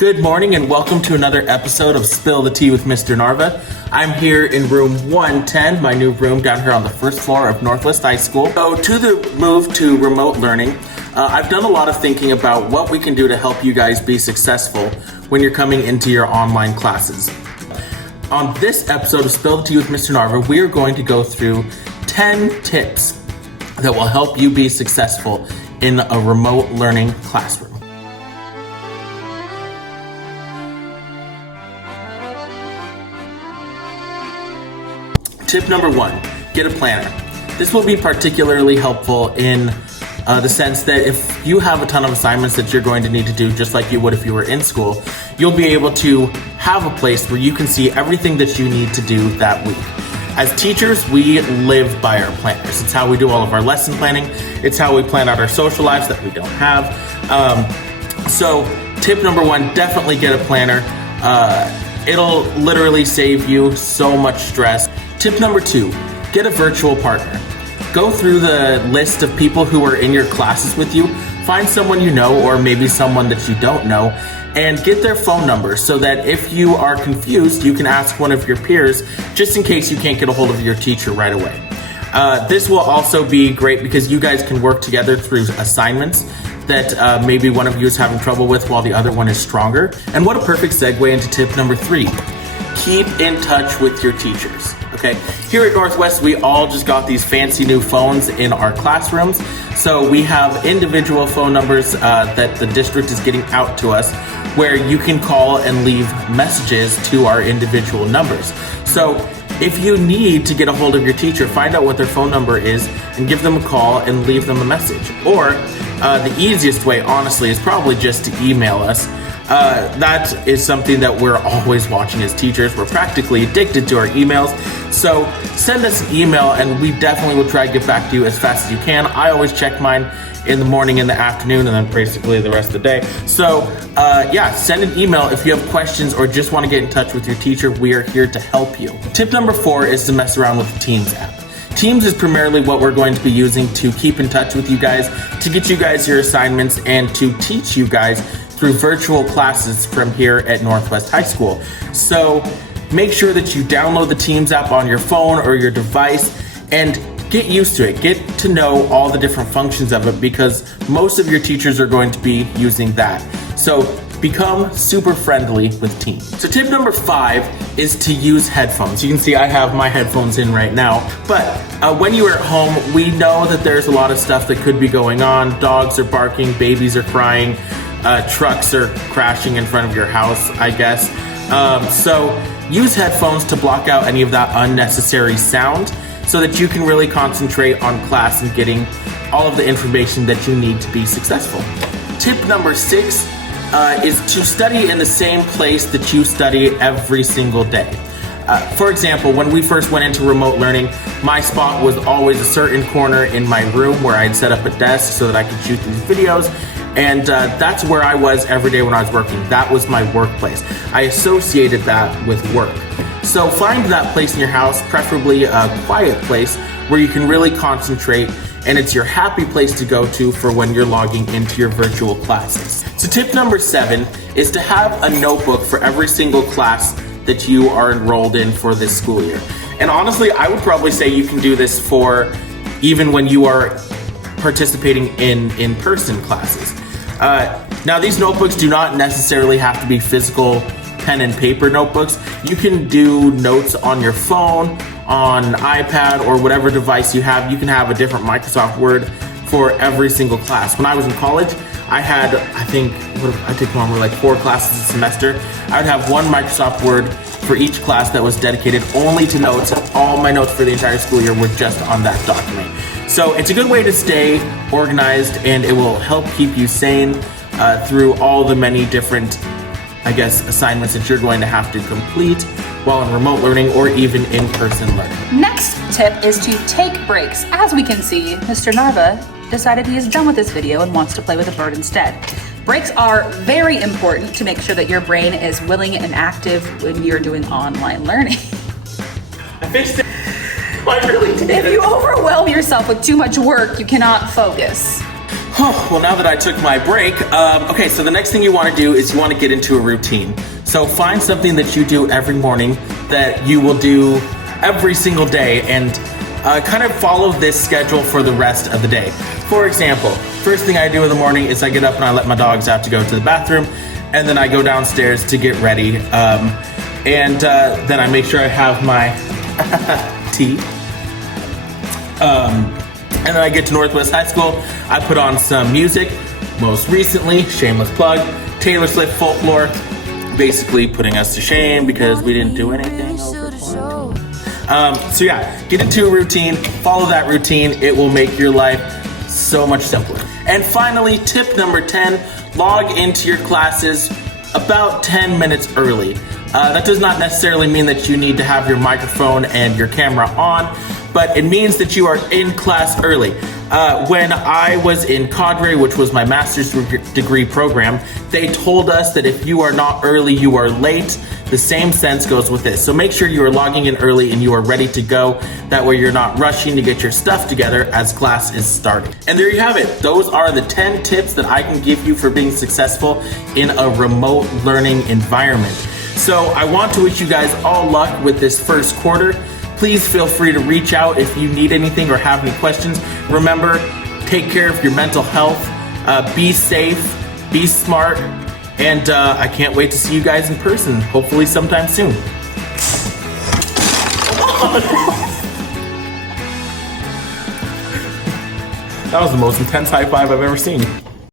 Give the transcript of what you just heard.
Good morning and welcome to another episode of Spill the Tea with Mr. Narva. I'm here in room 110, my new room down here on the first floor of Northwest High School. So to the move to remote learning, I've done a lot of thinking about what we can do to help you guys be successful when you're coming into your online classes. On this episode of Spill the Tea with Mr. Narva, we are going to go through 10 tips that will help you be successful in a remote learning classroom. Tip number 1, get a planner. This will be particularly helpful in the sense that if you have a ton of assignments that you're going to need to do just like you would if you were in school, you'll be able to have a place where you can see everything that you need to do that week. As teachers, we live by our planners. It's how we do all of our lesson planning. It's how we plan out our social lives that we don't have. So tip number 1, definitely get a planner. It'll literally save you so much stress. Tip number 2, get a virtual partner. Go through the list of people who are in your classes with you, find someone you know or maybe someone that you don't know, and get their phone number so that if you are confused, you can ask one of your peers just in case you can't get a hold of your teacher right away. This will also be great because you guys can work together through assignments that maybe one of you is having trouble with while the other one is stronger. And what a perfect segue into tip number 3. Keep in touch with your teachers. Okay, here at Northwest, we all just got these fancy new phones in our classrooms. So we have individual phone numbers that the district is getting out to us where you can call and leave messages to our individual numbers. So if you need to get a hold of your teacher, find out what their phone number is and give them a call and leave them a message. Or the easiest way, honestly, is probably just to email us. That is something that we're always watching as teachers. We're practically addicted to our emails. So send us an email and we definitely will try to get back to you as fast as you can. I always check mine in the morning, in the afternoon, and then basically the rest of the day. So yeah, send an email if you have questions or just want to get in touch with your teacher. We are here to help you. Tip number 4 is to mess around with the Teams app. Teams is primarily what we're going to be using to keep in touch with you guys, to get you guys your assignments, and to teach you guys through virtual classes from here at Northwest High School. So make sure that you download the Teams app on your phone or your device and get used to it. Get to know all the different functions of it because most of your teachers are going to be using that. So become super friendly with Teams. So tip number 5 is to use headphones. You can see I have my headphones in right now, but when you are at home, we know that there's a lot of stuff that could be going on. Dogs are barking, babies are crying, trucks are crashing in front of your house, I guess. So use headphones to block out any of that unnecessary sound so that you can really concentrate on class and getting all of the information that you need to be successful. Tip number 6 is to study in the same place that you study every single day. For example, when we first went into remote learning, my spot was always a certain corner in my room where I'd set up a desk so that I could shoot these videos. And that's where I was every day when I was working. That was my workplace. I associated that with work. So find that place in your house, preferably a quiet place where you can really concentrate and it's your happy place to go to for when you're logging into your virtual classes. So tip number 7 is to have a notebook for every single class that you are enrolled in for this school year. And honestly, I would probably say you can do this for even when you are participating in in-person classes. Now these notebooks do not necessarily have to be physical pen and paper notebooks. You can do notes on your phone, on iPad, or whatever device you have. You can have a different Microsoft Word for every single class. When I was in college, I had, I think, I took like 4 classes a semester. I would have one Microsoft Word for each class that was dedicated only to notes. All my notes for the entire school year were just on that document. So it's a good way to stay organized and it will help keep you sane through all the many different, I guess, assignments that you're going to have to complete while in remote learning or even in-person learning. Next tip is to take breaks. As we can see, Mr. Narva decided he is done with this video and wants to play with a bird instead. Breaks are very important to make sure that your brain is willing and active when you're doing online learning. I fixed it. I really did. If you overwhelm yourself with too much work, you cannot focus. Well, now that I took my break, okay, so the next thing you want to do is you want to get into a routine. So find something that you do every morning that you will do every single day and kind of follow this schedule for the rest of the day. For example, first thing I do in the morning is I get up and I let my dogs out to go to the bathroom, and then I go downstairs to get ready, and then I make sure I have my tea. And then I get to Northwest High School, I put on some music, most recently, shameless plug, Taylor Swift Folklore, basically putting us to shame because we didn't do anything over quarantine. So yeah, get into a routine, follow that routine, it will make your life so much simpler. And finally, tip number 10, log into your classes about 10 minutes early. That does not necessarily mean that you need to have your microphone and your camera on, but it means that you are in class early. When I was in cadre, which was my master's degree program, they told us that if you are not early, you are late. The same sense goes with this. So make sure you are logging in early and you are ready to go. That way you're not rushing to get your stuff together as class is starting. And there you have it. Those are the 10 tips that I can give you for being successful in a remote learning environment. So I want to wish you guys all luck with this first quarter. Please feel free to reach out if you need anything or have any questions. Remember, take care of your mental health, be safe, be smart, and I can't wait to see you guys in person, hopefully sometime soon. That was the most intense high five I've ever seen.